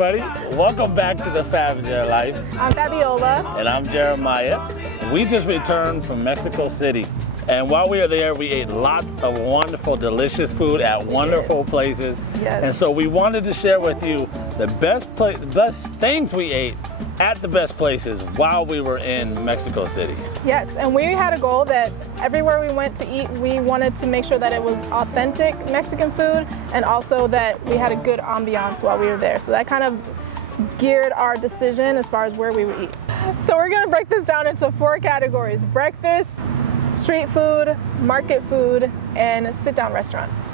everybody. Welcome back to the Fabeola Life. I'm Fabeola. And I'm Jeremiah. We just returned from Mexico City. And while we were there, we ate lots of wonderful, delicious food at wonderful places. Yes. And so we wanted to share with you the best things we ate at the best places while we were in Mexico City. Yes, and we had a goal that everywhere we went to eat, we wanted to make sure that it was authentic Mexican food and also that we had a good ambiance while we were there. So that kind of geared our decision as far as where we would eat. So we're gonna break this down into 4 categories: breakfast, street food, market food, and sit-down restaurants.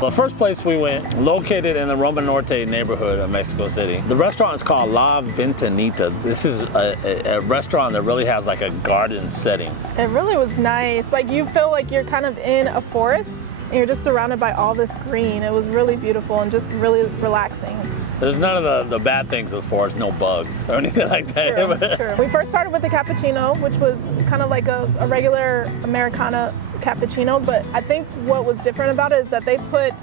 The first place we went, located in the Roma Norte neighborhood of Mexico City. The restaurant is called La Ventanita. This is a restaurant that really has like a garden setting. It really was nice. Like you feel like you're kind of in a forest and you're just surrounded by all this green. It was really beautiful and just really relaxing. There's none of the bad things of the forest, no bugs or anything like that. True, true. We first started with the cappuccino, which was kind of like a regular Americana cappuccino, but I think what was different about it is that they put,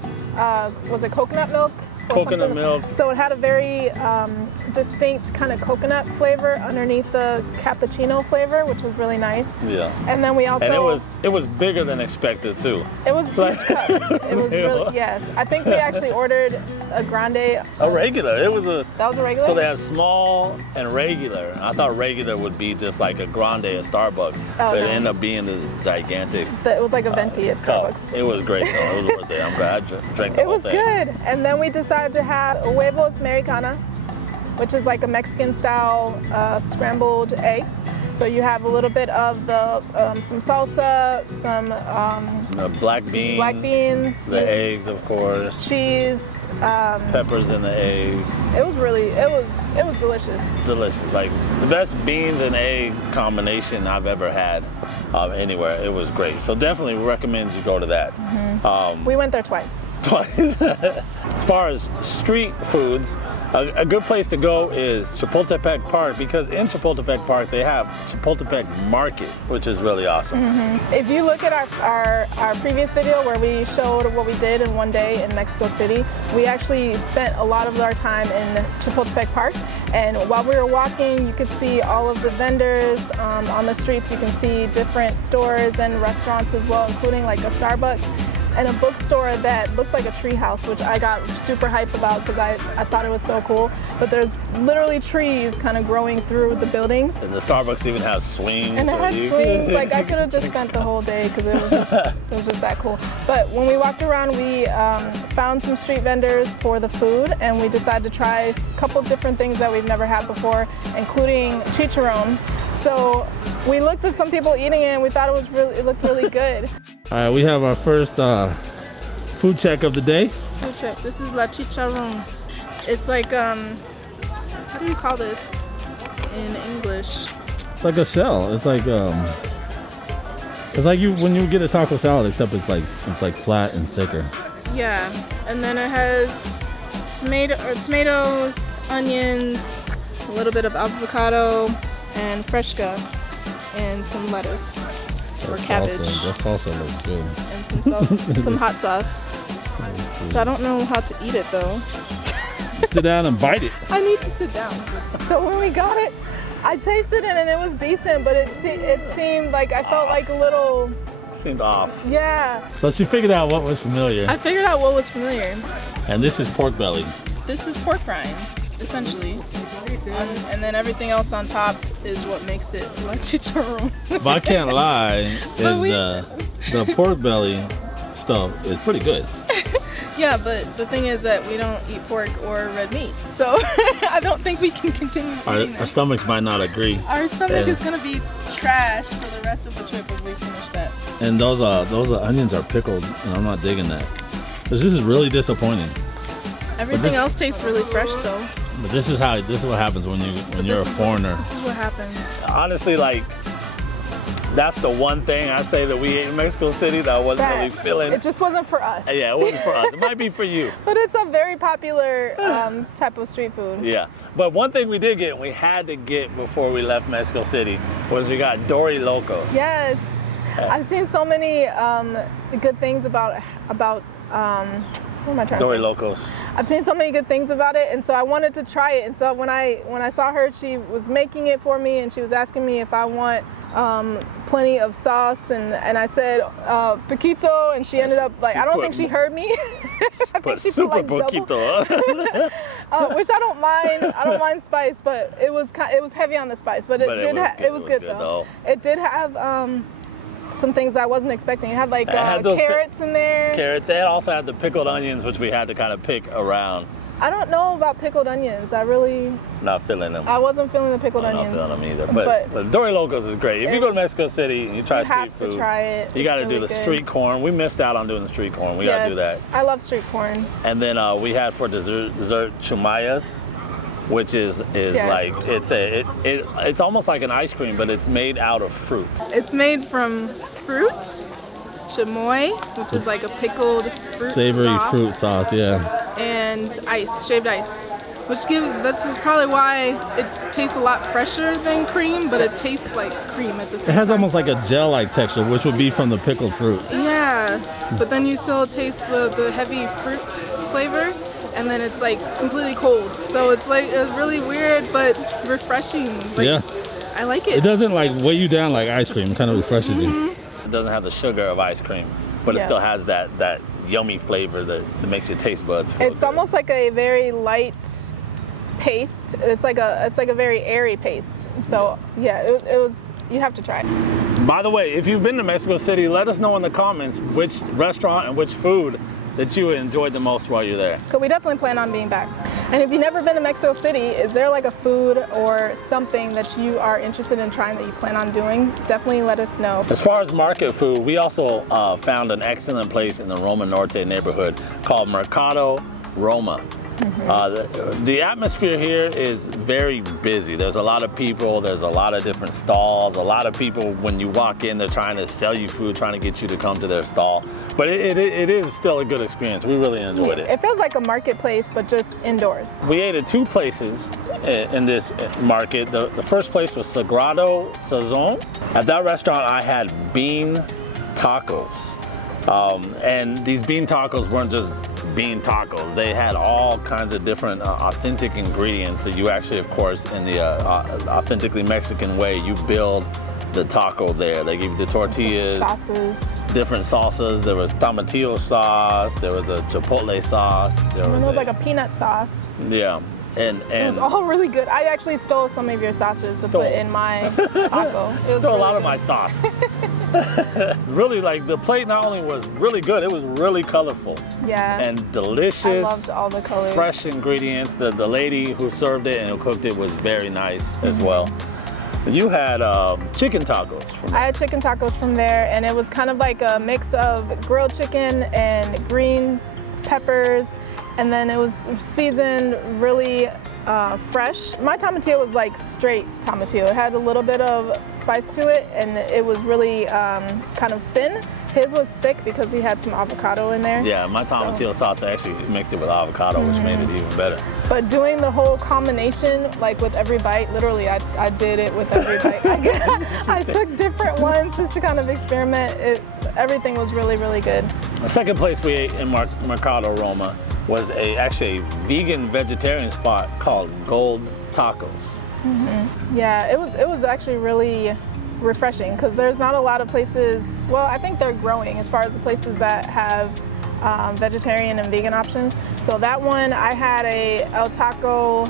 was it coconut milk? Coconut milk. So it had a very distinct kind of coconut flavor underneath the cappuccino flavor, which was really nice. Yeah. And then we also... And it was bigger than expected too. It was huge cups. It was really, yes. I think we actually ordered a grande. A regular. It was a... That was a regular? So they had small and regular. I thought regular would be just like a grande at Starbucks, but it ended up being the gigantic... It was like a venti at Starbucks. It was great though. It was worth it. I'm glad I drank the whole thing. It was good. And then we decided to have huevos americana, which is like a Mexican style scrambled eggs. So you have a little bit of the some salsa, some black beans, the eggs, of course, cheese, peppers in the eggs. It was delicious. Delicious, like the best beans and egg combination I've ever had anywhere. It was great. So definitely recommend you go to that. Mm-hmm. We went there twice. As far as street foods, a good place to go is Chapultepec Park, because in Chapultepec Park they have Chapultepec Market, which is really awesome. Mm-hmm. If you look at our previous video where we showed what we did in one day in Mexico City, we actually spent a lot of our time in Chapultepec Park, and while we were walking you could see all of the vendors on the streets. You can see different stores and restaurants as well, including like a Starbucks and a bookstore that looked like a tree house, which I got super hyped about because I thought it was so cool. But there's literally trees kind of growing through the buildings. And the Starbucks even has swings. And it had swings. Like I could have just spent the whole day because it was just that cool. But when we walked around, we found some street vendors for the food, and we decided to try a couple of different things that we've never had before, including chicharron. So we looked at some people eating it and we thought it looked really good. All right, we have our first food check of the day. Food check. This is la chicharron. It's like, how do you call this in English? It's like a shell. It's like you when you get a taco salad, except it's like flat and thicker. Yeah, and then it has tomatoes, onions, a little bit of avocado, and fresca, and some lettuce or cabbage. That salsa looks good. And some sauce, some hot sauce. So I don't know how to eat it though. Sit down and bite it. I need to sit down. So when we got it, I tasted it and it was decent, but it seemed like I felt like a little... Seemed off. Yeah. So she figured out what was familiar. I figured out what was familiar. And this is pork belly. This is pork rinds, essentially. And then everything else on top is what makes it la chicharron. But I can't lie, the pork belly stuff is pretty good. Yeah, but the thing is that we don't eat pork or red meat, so I don't think we can continue eating this. Our stomachs might not agree. Our stomach is gonna be trash for the rest of the trip if we finish that. And those onions are pickled, and I'm not digging that. This is really disappointing. Everything else tastes really fresh though. But this is what happens when you're a foreigner. This is what happens. Honestly, like, that's the one thing I say that we ate in Mexico City that I wasn't really feeling. It just wasn't for us. Yeah, it wasn't for us. It might be for you. But it's a very popular type of street food. Yeah. But one thing we did get, and we had to get before we left Mexico City, was we got Dory Locos. Yes. I've seen so many good things about what am I trying to Dory say? Locos. I've seen so many good things about it, and so I wanted to try it. And so when I saw her, she was making it for me, and she was asking me if I want plenty of sauce, and I said poquito, and she ended up like, I don't think she heard me. I think she put like poquito, which I don't mind. I don't mind spice, but it was heavy on the spice, but it was good though. It did have some things I wasn't expecting. It had like carrots in there. Carrots. It also had the pickled onions, which we had to kind of pick around. I don't know about pickled onions. I really not feeling them. I wasn't feeling the pickled onions. Not feeling them either. But Dory Locos is great. If you go to Mexico City and you try street food, you have to try it. You got to do the street corn. We missed out on doing the street corn. We got to do that. I love street corn. And then we had for dessert chumayas, which is like it's almost like an ice cream, but it's made out of fruit. It's made from fruit, chamoy, which is like a pickled fruit savory sauce, fruit sauce, yeah, and ice, shaved ice, which this is probably why it tastes a lot fresher than cream, but it tastes like cream at the same time. It has almost like a gel-like texture, which would be from the pickled fruit. Yeah, but then you still taste the heavy fruit flavor. And then it's like completely cold, so it's like really weird but refreshing. Like, yeah, I like it. It doesn't like weigh you down like ice cream. It kind of refreshes you. It doesn't have the sugar of ice cream, but it still has that yummy flavor that makes your taste buds feel It's almost like a very light paste. It's like a very airy paste. So yeah, it was. You have to try it. By the way, if you've been to Mexico City, let us know in the comments which restaurant and which food that you enjoyed the most while you're there. Because we definitely plan on being back. And if you've never been to Mexico City, is there like a food or something that you are interested in trying that you plan on doing? Definitely let us know. As far as market food, we also found an excellent place in the Roma Norte neighborhood called Mercado Roma. The atmosphere here is very busy. There's a lot of people, there's a lot of different stalls, a lot of people when you walk in, they're trying to sell you food, trying to get you to come to their stall. But it is still a good experience. We really enjoyed it. It feels like a marketplace, but just indoors. We ate at two places in this market. The first place was Sagrado Sazon. At that restaurant, I had bean tacos. And these bean tacos weren't just bean tacos. They had all kinds of different authentic ingredients that you actually, of course, in the authentically Mexican way, you build the taco there. They give you the tortillas, sauces, different salsas. There was tomatillo sauce, there was a chipotle sauce. There was like a peanut sauce. Yeah. And it was all really good. I actually stole some of your sauces to put in my taco. Stole a lot of my sauce. Really, like the plate not only was really good, it was really colorful. Yeah. And delicious. I loved all the colors. Fresh ingredients. The lady who served it and who cooked it was very nice as well. You had chicken tacos from there. I had chicken tacos from there, and it was kind of like a mix of grilled chicken and green peppers, and then it was seasoned really fresh. My tomatillo was like straight tomatillo. It had a little bit of spice to it, and it was really kind of thin. His was thick because he had some avocado in there. Yeah, my tomatillo sauce actually mixed it with avocado, which made it even better. But doing the whole combination, like with every bite, literally I did it with every bite. I took different ones just to kind of experiment. Everything was really, really good. The second place we ate in Mercado Roma was actually a vegan vegetarian spot called Gold Tacos. Yeah, it was actually really refreshing because there's not a lot of places. Well, I think they're growing as far as the places that have vegetarian and vegan options. So that one, I had a El Taco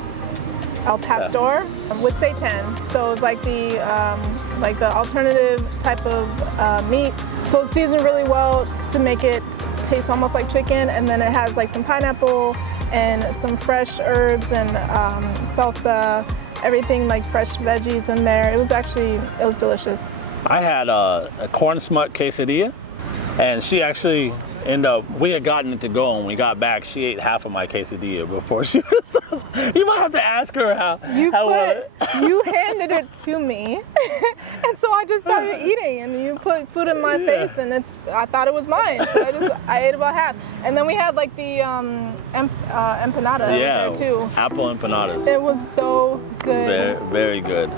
El Pastor with seitan. So it was like the alternative type of meat. So it's seasoned really well to make it taste almost like chicken, and then it has like some pineapple and some fresh herbs and salsa, everything like fresh veggies in there. It was delicious. I had a corn smut quesadilla, and she actually we had gotten it to go, and when we got back, she ate half of my quesadilla before she was. You might have to ask her how. You handed it to me, and so I just started eating, and you put food in my face, and I thought it was mine, so I ate about half, and then we had like the empanada there too. Apple empanadas. It was so good. Very, very good.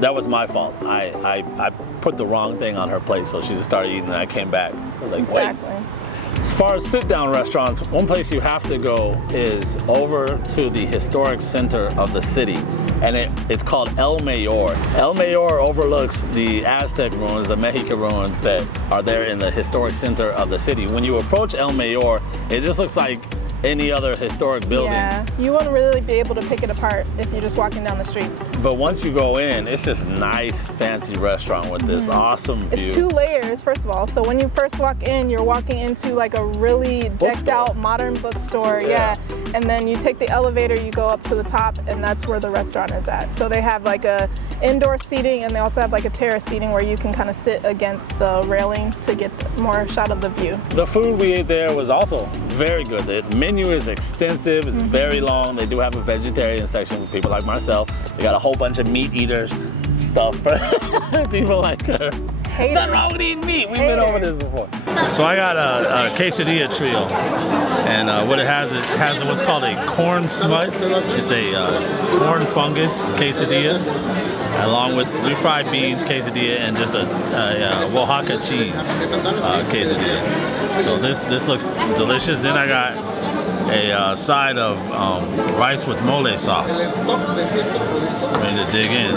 That was my fault. I put the wrong thing on her plate, so she just started eating, and I came back. I was like, exactly. Wait. As far as sit-down restaurants, one place you have to go is over to the historic center of the city, and it's called El Mayor. El Mayor overlooks the Aztec ruins, the Mexica ruins that are there in the historic center of the city. When you approach El Mayor, it just looks like any other historic building. Yeah, you wouldn't really be able to pick it apart if you're just walking down the street. But once you go in, it's this nice, fancy restaurant with this awesome view. It's 2 layers, first of all. So when you first walk in, you're walking into like a really decked out modern bookstore. Yeah. And then you take the elevator, you go up to the top, and that's where the restaurant is at. So they have like a indoor seating, and they also have like a terrace seating where you can kind of sit against the railing to get more shot of the view. The food we ate there was also very good. The menu is extensive, it's very long. They do have a vegetarian section for people like myself. They got a whole bunch of meat eaters stuff for people like her. Nothing wrong with eating meat. We've been over this before. So I got a quesadilla trio, and what it has what's called a corn smut. It's a corn fungus quesadilla, along with refried beans quesadilla and just a Oaxaca cheese quesadilla. So this looks delicious. Then I got a side of rice with mole sauce. Ready to dig in.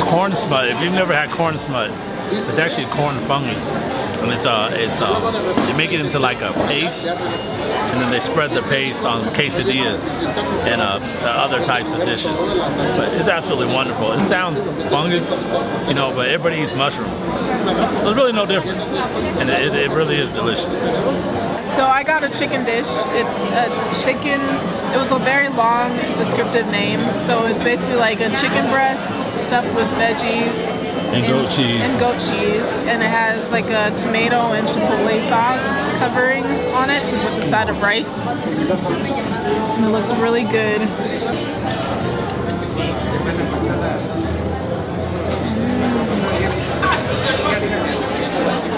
Corn smut. If you've never had corn smut, it's actually corn fungus, and they make it into like a paste, and then they spread the paste on quesadillas and other types of dishes. But it's absolutely wonderful. It sounds fungus, you know, but everybody eats mushrooms. There's really no difference, and it really is delicious. So I got a chicken dish. It's a chicken, it was a very long descriptive name. So it's basically like a chicken breast stuffed with veggies. And goat cheese. And goat cheese. And it has like a tomato and chipotle sauce covering on it with the side of rice. And it looks really good.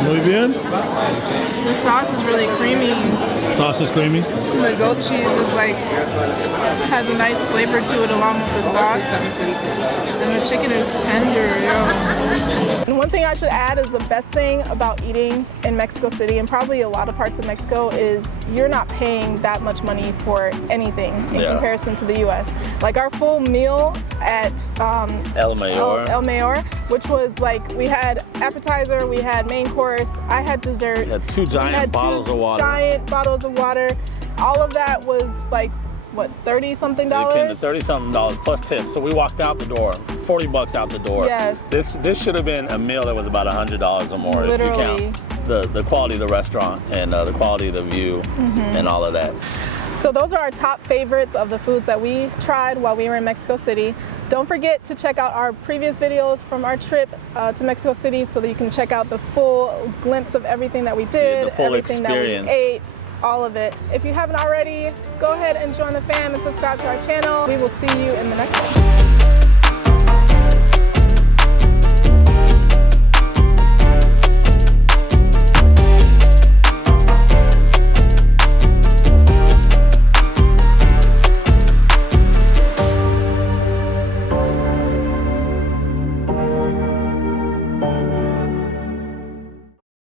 Muy bien. The sauce is really creamy. Sauce is creamy. The goat cheese is like, has a nice flavor to it along with the sauce. And the chicken is tender, yeah. And one thing I should add is the best thing about eating in Mexico City, and probably a lot of parts of Mexico, is you're not paying that much money for anything in comparison to the US. Like our full meal at El Mayor, which was like, we had appetizer, we had main course, I had dessert. We had 2 giant bottles of water. Giant bottles of water. All of that was like, what, $30-something? It came to $30-something plus tips. So we walked out the door, $40 out the door. Yes. This should have been a meal that was about $100 or more. Literally. If you count the quality of the restaurant and the quality of the view and all of that. So those are our top favorites of the foods that we tried while we were in Mexico City. Don't forget to check out our previous videos from our trip to Mexico City so that you can check out the full glimpse of everything that we did, everything experience. That we ate, all of it. If you haven't already, go ahead and join the fam and subscribe to our channel. We will see you in the next one.